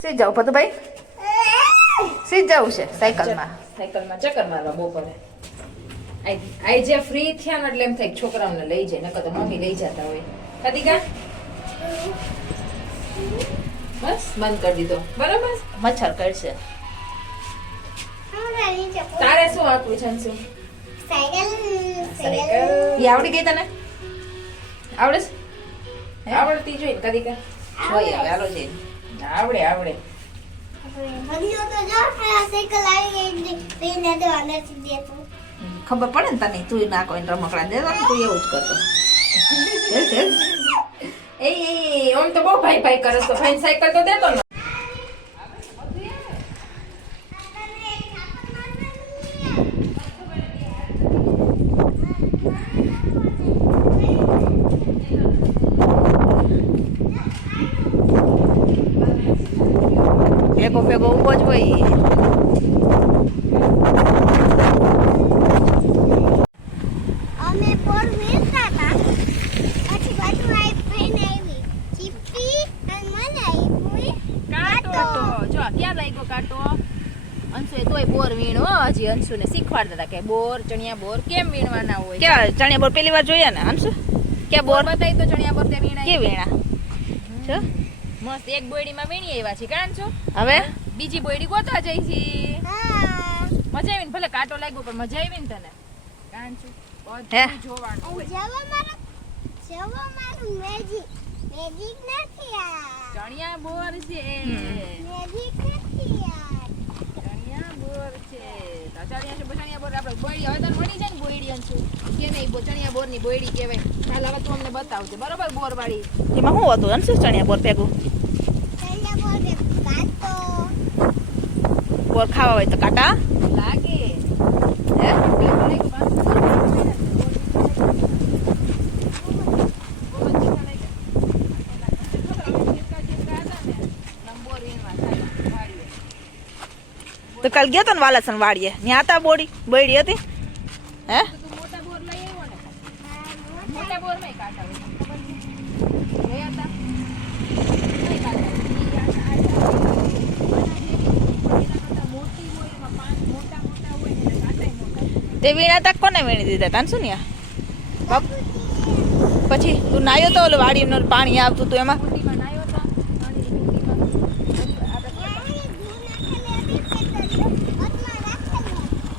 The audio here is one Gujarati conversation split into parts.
સી જાવ પતુભાઈ સી જવું છે સાયકલમાં ચક્કર મારવા બપોરે આઈ જે ફ્રી થયા ને એટલે એમ થાય છોકરાઓને લઈ જાય નકર તો મમ્મી લઈ જતા હોય કદીકા બસ બંધ કરી દીધો બરાબર મચ્છર કરશે તારે શું આપવું છે શું એ આવડી ગઈ તને આવડે છે આવડતી જોઈ ને કદીકા જોઈએ હવે હાલો જઈને આવડે આવડે ખબર પડે ને તને તું ના કોઈ રમકડા દે તું એવું જ કરતો એ ઓમ તો બહુ ભાઈ ભાઈ કરસ તો ભાઈ સાયકલ તો દેતો ને ભેગો ભેગો ઉભો જ હોય અમે પોર વેચતા હતા પછી બાજુ આવી ફઈને આવી ચીપી અને મને આવી કાટો જો ક્યાં લાગ્યો કાટો અંશુએ તોય બોર વીણો હજી અંશુને શીખવાડતા હતા કે બોર ચણિયા બોર કેમ વીણવાના હોય ક્યાં ચણિયા બોર પહેલી વાર જોયા ને અંશુ કે બોર બતાવી તો ચણિયા બોર તે વીણા કે વીણા છો મસ્ત એક બોયડીમાં વીણી આવ્યા છે કાન છો હવે બીજી બોયડી ગોતવા જઈ છી મજા આવી ને ભલે કાટો લાગ્યો પણ મજા આવી ને તને કાન છો બધું જોવાનું હોય જવા મારું મેજિક નથી આ ચણિયા બોર છે મેજિક નથી આ ચણિયા બોર છે તો ચણિયા બોર આપણે બોયડી હવે તને મળી જાય ને બોયડી અંશુ કે નહીં ચણિયા બોર ની બોયડી કહેવાય હાલ હવે તું અમને બતાવજે બરોબર બોર વાળી એમાં શું હતું અંશુ ચણિયા બોર ભેગું બોર ખાવા હોય તો કાટા લાગે હે તો કાલ ગયો તો ને વાલાસન વાડીએ ત્યાં હતા બોયડી હતી હે મોટા બોર લઈ આવ્યો ને મોટા બોર માં કાટા હોય ગયા હતા નહીં કાટા તે વીણા તક કોને વીણી દીધા તાન શું ને પછી તું નાયો તો ઓલો વાડીનું પાણી આવતું તું એમાં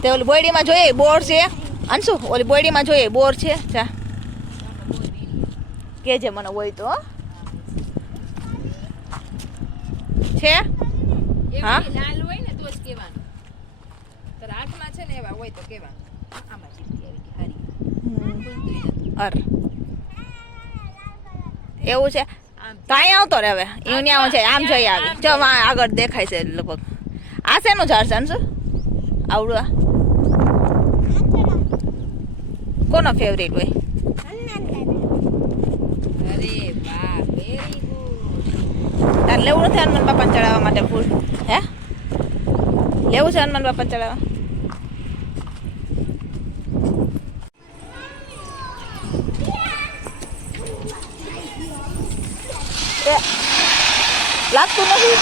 તે ઓલી બોયડીમાં જોઈએ બોર છે અંશુ ઓલી બોયડીમાં જોઈએ બોર છે જા કેજે મને હોય તો છે હા લાલ હોય ને તો જ કહેવાનું તારા હાથમાં છે ને એવા હોય તો કહેવાનું આમાં ચીપકી આવી કે હારી અર એવું છે તો અહીંયા આવતો રે હવે અહીંયા છે આમ જોઈ આવી જો આગળ દેખાય છે લગભગ આ શેનું ઝાડ છે અંશુ આવડું કોનો ફેવરેટ હોય અરે વાહ વેરી ગુડ તાર લેવું નથી હનુમાન બાપાને ચડાવવા માટે ફૂલ હે લેવું છે હનુમાન બાપાને ચડાવવા લાગતું નથી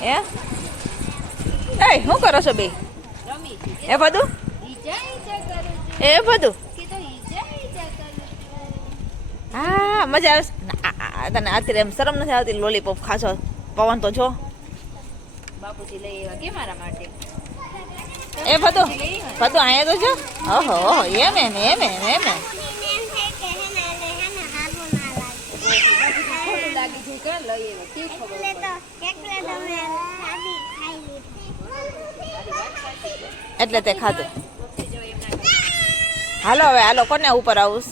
હે એ શું કરો છો બે એ બધું એ બધું હા મજા આવે તને આથી એમ શરમ નથી આવતી લોલીપોપ ખાશો પવન તો જો બાપુજી લઈ આવ્યા કે મારા માટે એ બધું અહીંયા તો જો ઓહો ઓહો એમ એટલે તે ખાધું હાલો હવે હાલો કોને ઉપર આવું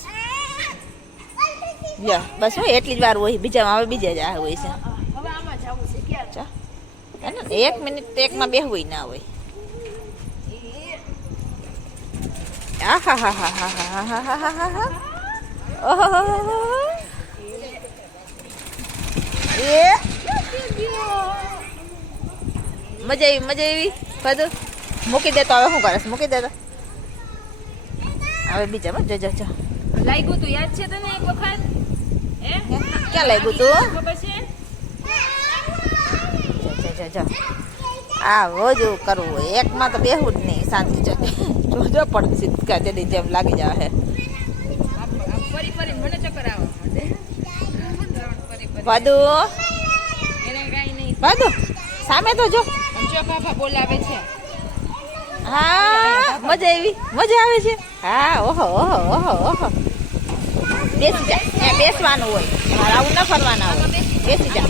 બસ હોય એટલી જ વાર હોય બીજામાં હવે બીજા જ આ હોય છે એક મિનિટ એકમાં બેહવું ના હોય આહા હા હા હા હા હા હા હા હા હા ઓહો એ મજા આવી બધું મૂકી દેતો હવે શું કરે મૂકી દેતો હવે બીજામાં જો લાગ્યું તું યાદ છે તને એક વખત ક્યાં લાગ્યું તું ખબર છે જો આ રોજ એવું કરવું હોય એકમાં તો બેહવું જ નહીં શાંતિ છે જોજો પણ સિદ્ધકા જેની જેમ લાગી જાય ફરી ફરી મને ચક્કર આવે વાદુ એને કાઈ નહીં વાદુ સામે તો જો પાપા બોલાવે છે હા મજા આવે છે હા ઓહો ઓહો ઓહો ઓહો બેસી જા ત્યાં બેસવાનું હોય મારે આવું ન ફરવાના હોય બેસી જા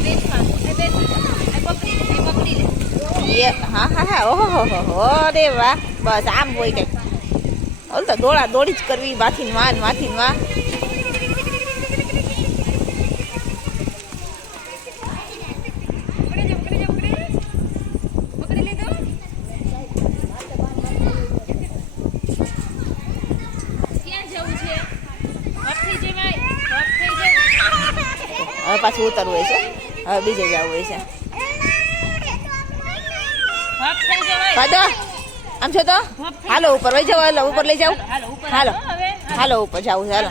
હા હા હા ઓહો હો રે વાહ બસ આમ હોય કઈ ઓલ તો દોડા દોડી જ કરવી માથી માં હવે પાછું ઉતરવું હોય છે હવે બીજે જવું હોય છે આમ છો તો હાલો ઉપર વહી જાવ હાલો ઉપર લઈ જાવ હાલો હાલો ઉપર જાવું હાલો